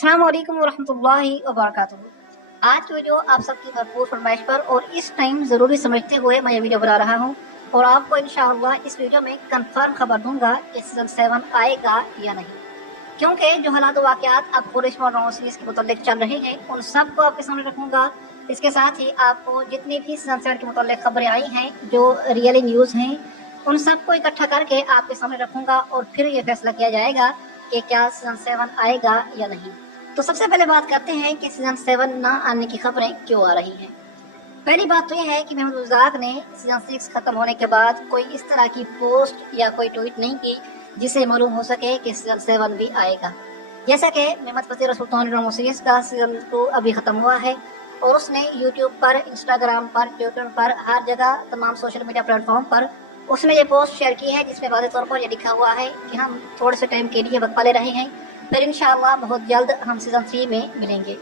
अस्सलाम वालेकुम वरहमतुल्लाहि वबरकातुहू। आज की वीडियो आप सबकी भरपूर फरमाइश पर और इस टाइम ज़रूरी समझते हुए मैं ये वीडियो बना रहा हूँ और आपको इंशाअल्लाह इस वीडियो में कंफर्म खबर दूंगा कि सीज़न 7 आएगा या नहीं, क्योंकि जो हालात वाक़यात अब पुलिस और ड्रामा सीरीज़ के मुताल्लिक चल रहे हैं उन सब को आपके सामने रखूँगा। इसके साथ ही आपको जितनी भी सीज़न 7 के मुताल्लिक खबरें आई हैं जो रियली न्यूज़ हैं उन सबको इकट्ठा करके आपके सामने रखूँगा और फिर ये फैसला किया जाएगा कि क्या सीज़न 7 आएगा या नहीं। तो सबसे पहले बात करते हैं कि सीज़न 7 ना आने की खबरें क्यों आ रही हैं। पहली बात तो यह है कि महमूद उज़्ज़ाक ने सीज़न 6 खत्म होने के बाद कोई इस तरह की पोस्ट या कोई ट्वीट नहीं की जिससे मालूम हो सके कि सीज़न 7 भी आएगा। जैसा कि मेहमद फजील सुल्तान ड्रामा सीरीज़ का सीज़न 2 अभी ख़त्म हुआ है और उसने यूट्यूब पर, इंस्टाग्राम पर, ट्विटर पर, हर जगह तमाम सोशल मीडिया प्लेटफॉर्म पर उसने ये पोस्ट शेयर की है जिसमें वाज़ेह तौर पर यह लिखा हुआ है कि हम थोड़े से टाइम के लिए वक्फा ले रहे हैं, फिर इंशाअल्लाह बहुत जल्द हम सीज़न 3 में मिलेंगे।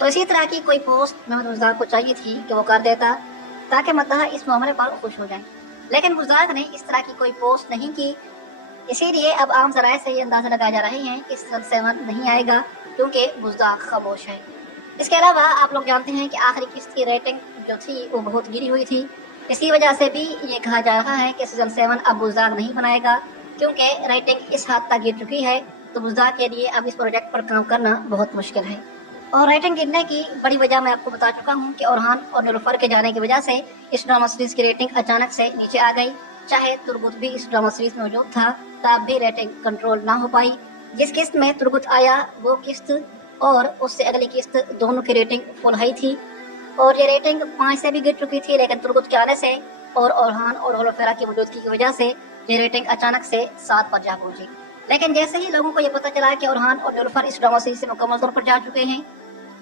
तो इसी तरह की कोई पोस्ट महमूद उज़्ज़ाक को चाहिए थी कि वो कर देता ताकि मद्दाह इस मामले पर खुश हो जाए, लेकिन उज़्ज़ाक ने इस तरह की कोई पोस्ट नहीं की। इसीलिए अब आम ज़राए से ये अंदाज़ा लगाए जा रहे हैं कि सीज़न 7 नहीं आएगा क्योंकि उज़्ज़ाक खामोश है। इसके अलावा आप लोग जानते हैं कि आखिरी किस्त की रेटिंग जो थी वो बहुत गिरी हुई थी। इसी वजह से भी ये कहा जा रहा है कि सीज़न 7 अब उज़्ज़ाक नहीं बनाएगा क्योंकि रेटिंग इस हद तक गिर चुकी है, तो उज़्ज़ाक के लिए अब इस प्रोजेक्ट पर काम करना बहुत मुश्किल है। और रेटिंग गिरने की बड़ी वजह मैं आपको बता चुका हूँ कि ओरहान और नीलूफर के जाने की वजह से इस ड्रामा सीरीज़ की रेटिंग अचानक से नीचे आ गई। चाहे तुर्गुत भी इस ड्रामा सीरीज़ में मौजूद था तब भी रेटिंग कंट्रोल ना हो पाई। जिस किस्त में तुर्गुत आया वो किस्त और उससे अगली किस्त दोनों की रेटिंग फुल हाई थी और ये रेटिंग 5 से भी गिर चुकी थी, लेकिन तुर्गुत के आने से और ओरहान और होलोफेरा की मौजूदगी की वजह से ये रेटिंग अचानक से 7 पर जा पहुंची। लेकिन जैसे ही लोगों को ये पता चला कि ओरहान और नीलूफर इस ड्रामा सीरीज से मुकम्मल तौर पर जा चुके हैं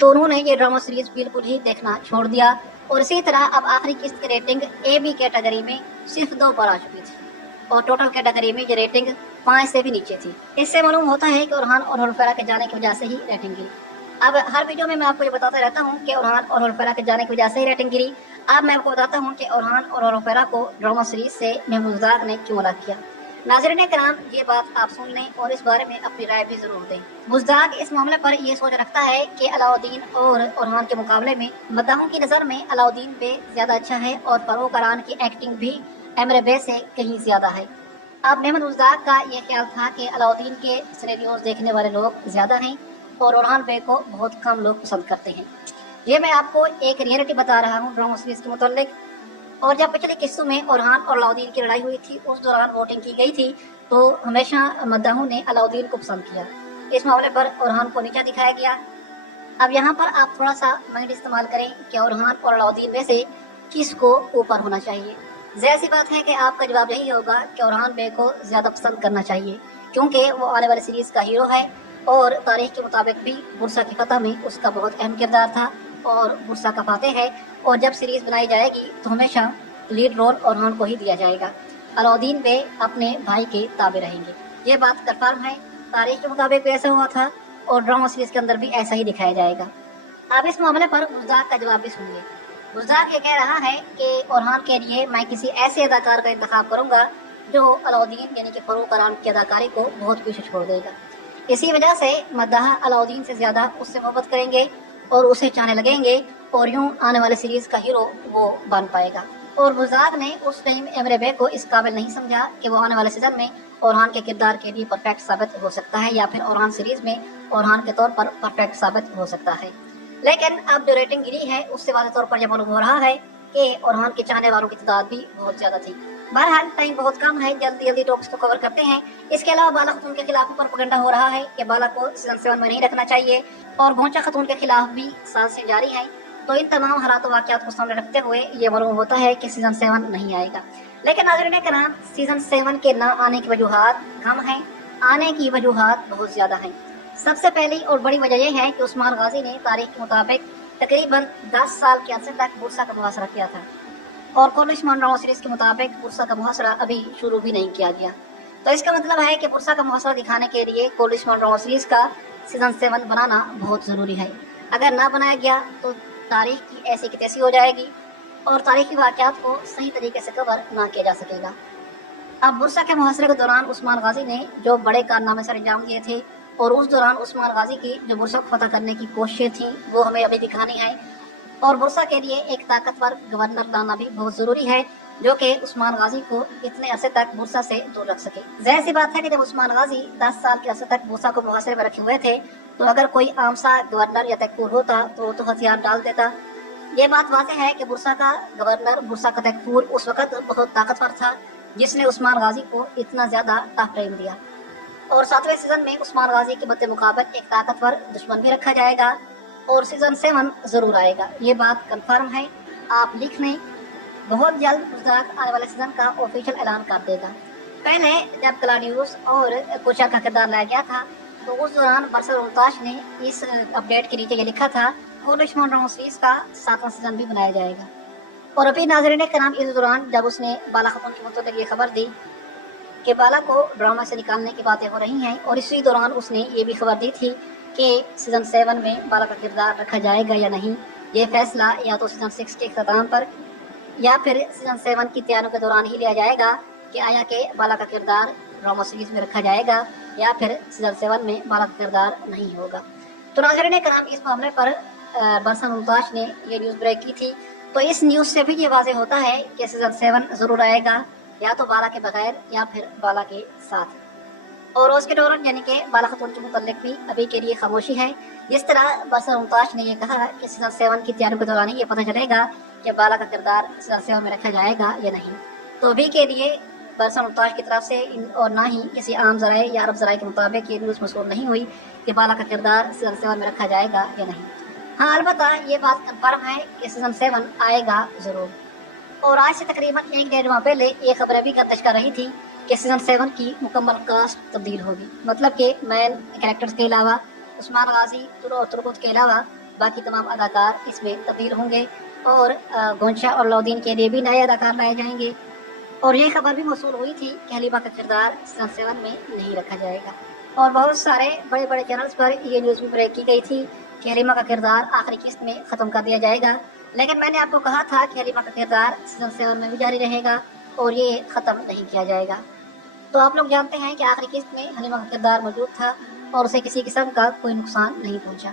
तो उन्होंने ये ड्रामा सीरीज बिल्कुल ही देखना छोड़ दिया और इसी तरह अब आखिरी किस्त की रेटिंग AB कैटेगरी में सिर्फ 2 पर आ चुकी थी और टोटल कैटेगरी में ये रेटिंग 5 से भी नीचे थी। इससे मालूम होता है कि ओरहान और होलोफेरा के जाने की वजह से ही रेटिंग गिरी। अब हर वीडियो में मैं आपको ये बताता रहता हूँ कि ओरहान और होलोफेरा के जाने की वजह से ही रेटिंग गिरी। अब मैं आपको बताता हूँ कि ओरहान और होलोफेरा को ड्रामा सीरीज से महमूद उज़्ज़ाक ने क्यों अलग किया। नाज़रीन कराम, ये बात आप सुन लें और इस बारे में अपनी राय भी जरूर दें। उज़्ज़ाक इस मामले पर यह सोच रखता है कि अलाउद्दीन और ओरहान के मुकाबले में मद्दाहों की नज़र में अलाउद्दीन पे ज्यादा अच्छा है और फरूक अरान की एक्टिंग भी एमरे बे से कहीं ज्यादा है। अब महमूद उज़्ज़ाक का यह ख्याल था कि अलाउद्दीन के सिनेरियोज देखने वाले लोग ज्यादा हैं और ओरहान बे को बहुत कम लोग पसंद करते हैं। ये मैं आपको एक रियलिटी बता रहा हूँ ड्रामा सीरीज के मुताल्लिक। और जब पिछले किस्सों में ओरहान और अलाउद्दीन की लड़ाई हुई थी उस दौरान वोटिंग की गई थी तो हमेशा मद्दाहों ने अलाउद्दीन को पसंद किया। इस मामले पर ओरहान को नीचा दिखाया गया। अब यहाँ पर आप थोड़ा सा माइंड इस्तेमाल करें कि ओरहान और अलाउद्दीन में से किसको ऊपर होना चाहिए। ज़ाहिर सी बात है कि आपका जवाब यही होगा कि ओरहान बे को ज़्यादा पसंद करना चाहिए क्योंकि वो आने वाली सीरीज़ का हीरो है और तारीख के मुताबिक भी बुरसा की फतह में उसका बहुत अहम किरदार था और बुरसा का फातेह है और जब सीरीज़ बनाई जाएगी तो हमेशा लीड रोल ओरहान को ही दिया जाएगा। अलाउद्दीन बे अपने भाई के ताबे रहेंगे, ये बात कंफर्म है। तारीख के मुताबिक भी ऐसा हुआ था और ड्रामा सीरीज़ के अंदर भी ऐसा ही दिखाया जाएगा। अब इस मामले पर उज़्ज़ाक का जवाब भी सुनिए। उज़्ज़ाक ये कह रहा है कि ओरहान के लिए मैं किसी ऐसे अदाकार का इंतखाब करूंगा जो अलाउद्दीन यानी कि फरूक अरान की अदाकारी को बहुत पीछे छोड़ देगा। इसी वजह से मद्दाह अलाउद्दीन से ज्यादा उससे मोहब्बत करेंगे और उसे चाहने लगेंगे और यूं आने वाले सीरीज का हीरो वो बन पाएगा। और उज़्ज़ाक ने उस टाइम एमरे बे को इस काबिल नहीं समझा कि वो आने वाले सीजन में ओरहान के किरदार के लिए परफेक्ट साबित हो सकता है या फिर ओरहान सीरीज में ओरहान के तौर पर परफेक्ट साबित हो सकता है। लेकिन अब जो रेटिंग गिरी है उससे वाज़ेह तौर पर यह मालूम हो रहा है कि ओरहान के चाहने वालों की तादाद भी बहुत ज्यादा थी। बहरहाल टाइम बहुत कम है, जल्दी जल्दी टॉपिक्स को कवर करते हैं। इसके अलावा बाला खतून के खिलाफ प्रोपेगेंडा हो रहा है कि बाला को सीजन 7 में नहीं रखना चाहिए और गोंचा खतून के खिलाफ भी साजिशें जारी हैं। तो इन तमाम हालात वाक़यात को सामने रखते हुए ये मालूम होता है कि सीजन 7 नहीं आएगा। लेकिन नाज़रीन कराम, सीजन 7 के ना आने की वजूहात कम हैं, आने की वजूहात बहुत ज्यादा हैं। सबसे पहली और बड़ी वजह यह है कि उस्मान गाजी ने तारीख के मुताबिक तकरीबन 10 साल के अरसे तक बुरसा का मुहासरा किया था और कोलिश ड्रामा सीरीज के मुताबिक बुरसा का मुहासरा अभी शुरू भी नहीं किया गया। तो इसका मतलब है कि बुरसा का मुहासरा दिखाने के लिए कोलिश ड्रामा सीरीज का सीजन 7 बनाना बहुत ज़रूरी है। अगर ना बनाया गया तो तारीख की ऐसी की तैसी हो जाएगी और तारीखी वाक़यात को सही तरीके से कवर ना किया जा सकेगा। अब बुरसा के मुहासरे के दौरान उस्मान गाजी ने जो बड़े कारनामे सर अंजाम दिए थे اور اس دوران عثمان غازی کی جو برسا کو فتح کرنے کی کوششیں تھیں وہ ہمیں ابھی دکھانی ہے، اور برسا کے لیے ایک طاقتور گورنر لانا بھی بہت ضروری ہے جو کہ عثمان غازی کو اتنے عرصے تک برسا سے دور رکھ سکے۔ ظاہر سی بات ہے کہ جب عثمان غازی 10 سال کے عرصے تک برسا کو محاصرے میں رکھے ہوئے تھے تو اگر کوئی عام سا گورنر یا تکفور ہوتا تو وہ تو ہتھیار ڈال دیتا۔ یہ بات واضح ہے کہ برسا کا گورنر، برسا کا تکفور اس وقت بہت طاقتور تھا جس نے عثمان غازی کو اتنا زیادہ ٹف ٹائم دیا، اور 7ویں سیزن میں عثمان غازی کے مد مقابل ایک طاقتور دشمن بھی رکھا جائے گا، اور سیزن 7 ضرور آئے گا، یہ بات کنفرم ہے۔ آپ لکھ لیں، بہت جلد گجرات آنے والے سیزن کا آفیشیل اعلان کر دے گا۔ پہلے جب کلاڈیوس اور کوچا کا کردار لایا گیا تھا تو اس دوران برسر ممتاز نے اس اپڈیٹ کے نیچے یہ لکھا تھا کورنشمون ڈرامہ سیریز کا 7واں سیزن بھی بنایا جائے گا۔ اور ابھی ناظرین کرام اس دوران جب اس نے بالا خاتون کے متعلق یہ خبر دی کہ بالا کو ڈرامہ سے نکالنے کی باتیں ہو رہی ہیں، اور اسی دوران اس نے یہ بھی خبر دی تھی کہ سیزن 7 میں بالا کا کردار رکھا جائے گا یا نہیں، یہ فیصلہ یا تو سیزن 6 کے اختتام پر یا پھر سیزن 7 کی تیاریوں کے دوران ہی لیا جائے گا کہ آیا کہ بالا کا کردار ڈرامہ سیریز میں رکھا جائے گا یا پھر سیزن 7 میں بالا کا کردار نہیں ہوگا۔ تو ناظرین کرام اس معاملے پر برسا ممتاز نے یہ نیوز بریک کی تھی، تو اس نیوز سے بھی یہ واضح ہوتا ہے کہ سیزن 7 ضرور آئے گا، یا تو بالا کے بغیر یا پھر بالا کے ساتھ۔ اور اس کے دوران یعنی کہ بالا خاتون کے متعلق بھی ابھی کے لیے خاموشی ہے، جس طرح برسا ممتاز نے یہ کہا کہ سیزن 7 کی تیاریوں کے دوران ہی یہ پتہ چلے گا کہ بالا کا کردار سیزن 7 میں رکھا جائے گا یا نہیں۔ تو ابھی کے لیے برسا ممتاز کی طرف سے اور نہ ہی کسی عام ذرائع یا عرب ذرائع کے مطابق یہ نیوز موصول نہیں ہوئی کہ بالا کا کردار سیزن 7 میں رکھا جائے گا یا نہیں۔ ہاں البتہ یہ بات کنفرم ہے کہ سیزن 7 آئے گا ضرور۔ اور آج سے تقریباً 1-1.5 ماہ پہلے یہ خبریں بھی گردش کر رہی تھی کہ سیزن 7 کی مکمل کاسٹ تبدیل ہوگی، مطلب کہ مین کریکٹرز کے علاوہ عثمان غازی اور تربت کے علاوہ باقی تمام اداکار اس میں تبدیل ہوں گے، اور گونشا اور لودین کے لیے بھی نئے اداکار لائے جائیں گے۔ اور یہ خبر بھی موصول ہوئی تھی کہ حلیمہ کا کردار سیزن 7 میں نہیں رکھا جائے گا، اور بہت سارے بڑے بڑے چینلز پر یہ نیوز بھی بریک کی گئی تھی کہ حلیمہ کا کردار آخری قسط میں ختم کر دیا جائے گا، لیکن میں نے آپ کو کہا تھا کہ حلیمہ کا کردار سیزن 7 میں بھی جاری رہے گا اور یہ ختم نہیں کیا جائے گا۔ تو آپ لوگ جانتے ہیں کہ آخری قسط میں حلیمہ کا کردار موجود تھا اور اسے کسی قسم کا کوئی نقصان نہیں پہنچا،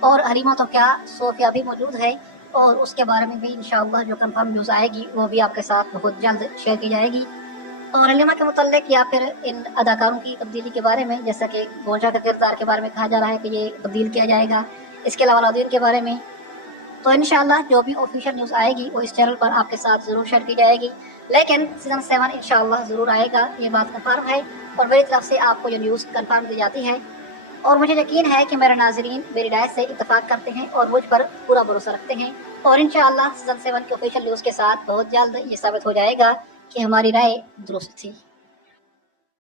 اور حلیمہ تو کیا صوفیہ بھی موجود ہے، اور اس کے بارے میں بھی انشاءاللہ جو کنفرم نیوز آئے گی وہ بھی آپ کے ساتھ بہت جلد شیئر کی جائے گی۔ اور حلیمہ کے متعلق یا پھر ان اداکاروں کی تبدیلی کے بارے میں، جیسا کہ گونشا کا کردار کے بارے میں کہا جا رہا ہے کہ یہ تبدیل کیا جائے گا، اس کے علاوہ لودین کے بارے میں، تو انشاءاللہ جو بھی آفیشیل نیوز آئے گی وہ اس چینل پر آپ کے ساتھ ضرور شیئر کی جائے گی، لیکن سیزن 7 انشاءاللہ ضرور آئے گا، یہ بات کنفرم ہے، اور میری طرف سے آپ کو یہ نیوز کنفرم دی جاتی ہے، اور مجھے یقین ہے کہ میرے ناظرین میری رائے سے اتفاق کرتے ہیں اور مجھ پر پورا بھروسہ رکھتے ہیں، اور انشاءاللہ سیزن 7 کے آفیشیل نیوز کے ساتھ بہت جلد یہ ثابت ہو جائے گا کہ ہماری رائے درست تھی۔